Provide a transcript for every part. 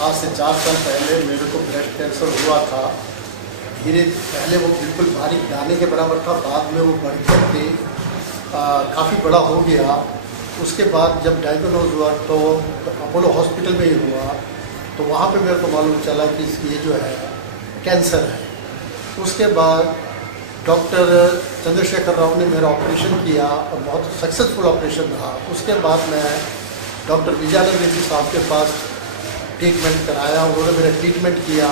आज से 4 साल पहले मेरे को ब्रेस्ट कैंसर हुआ था। धीरे पहले वो बिल्कुल बारीक दाने के बराबर था, बाद में वो बढ़ कर के काफ़ी बड़ा हो गया। उसके बाद जब डायग्नोज हुआ तो अपोलो हॉस्पिटल में ही हुआ, तो वहाँ पे मेरे को मालूम चला कि ये जो है कैंसर है। उसके बाद डॉक्टर चंद्रशेखर राव ने मेरा ऑपरेशन किया और बहुत सक्सेसफुल ऑपरेशन रहा। उसके बाद मैं डॉक्टर विजयानंद रेड्डी साहब के पास ट्रीटमेंट कराया, उन्होंने मेरा ट्रीटमेंट किया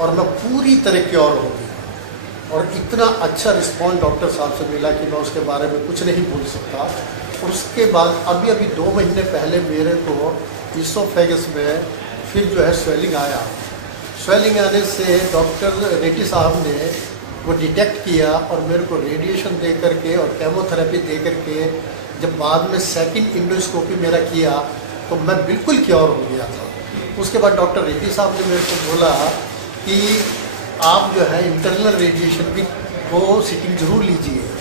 और मैं पूरी तरह क्योर हो गया। और इतना अच्छा रिस्पॉन्स डॉक्टर साहब से मिला कि मैं उसके बारे में कुछ नहीं भूल सकता। और उसके बाद अभी 2 महीने पहले मेरे को इसोफेगस में फिर जो है स्वेलिंग आया। स्वेलिंग आने से डॉक्टर रेड्डी साहब ने वो डिटेक्ट किया और मेरे को रेडिएशन दे करके और केमोथेरेपी दे करके जब बाद में सेकंड इंडोस्कोपी मेरा किया तो मैं बिल्कुल क्योर हो गया था। उसके बाद डॉक्टर रेड्डी साहब ने मेरे को बोला कि आप जो है इंटरनल रेडिएशन की वो सिटिंग ज़रूर लीजिए।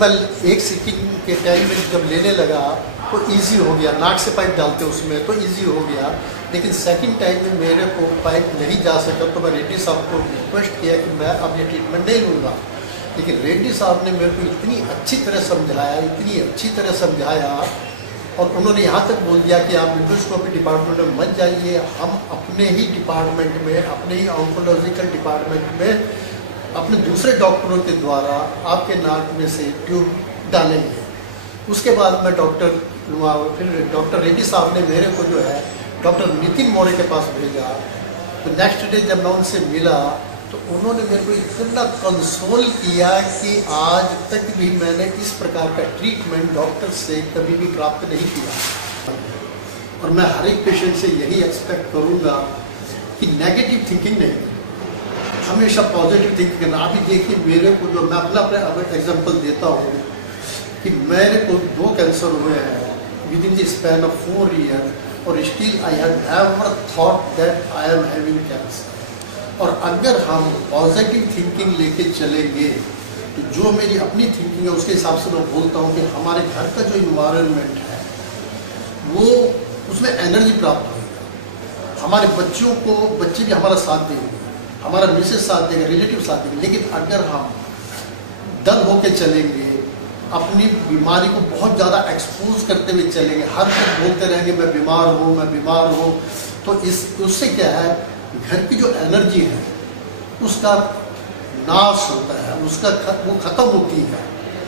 मैं एक सिटिंग के टाइम में जब लेने लगा तो इजी हो गया, नाक से पाइप डालते उसमें तो इजी हो गया। लेकिन सेकंड टाइम में मेरे को पाइप नहीं जा सका तो मैं रेड्डी साहब को रिक्वेस्ट किया कि मैं अब ये ट्रीटमेंट नहीं लूँगा। लेकिन रेड्डी साहब ने मेरे को इतनी अच्छी तरह समझाया और उन्होंने यहाँ तक बोल दिया कि आप इंडोस्कोपी डिपार्टमेंट में मत जाइए, हम अपने ही डिपार्टमेंट में, अपने ही ऑन्कोलॉजिकल डिपार्टमेंट में अपने दूसरे डॉक्टरों के द्वारा आपके नाक में से ट्यूब डालेंगे। उसके बाद मैं फिर डॉक्टर रेड्डी साहब ने मेरे को जो है डॉक्टर नितिन मौर्य के पास भेजा। तो नेक्स्ट डे जब मैं उनसे मिला तो उन्होंने मेरे को इतना कंसोल किया कि आज तक भी मैंने इस प्रकार का ट्रीटमेंट डॉक्टर से कभी भी प्राप्त नहीं किया। और मैं हर एक पेशेंट से यही एक्सपेक्ट करूँगा कि नेगेटिव थिंकिंग नहीं, हमेशा पॉजिटिव थिंकिंग करना। अभी देखिए मेरे को जो मैं अपना एग्जांपल देता हूँ कि मेरे को 2 कैंसर हुए हैं within the span of 4 year और still I have never thought that I am having cancer. और अगर हम पॉजिटिव थिंकिंग लेके चलेंगे तो जो मेरी अपनी थिंकिंग है उसके हिसाब से मैं बोलता हूँ कि हमारे घर का जो इन्वायरमेंट है वो उसमें एनर्जी प्राप्त होगी। हमारे बच्चे भी हमारा साथ देंगे, हमारा मिसेज साथ देगा, रिलेटिव साथ देंगे। लेकिन अगर हम डर होके चलेंगे, अपनी बीमारी को बहुत ज़्यादा एक्सपोज करते हुए चलेंगे, हर वक्त बोलते रहेंगे मैं बीमार हूँ, तो उससे क्या है, घर की जो एनर्जी है उसका नाश होता है, वो ख़त्म होती है।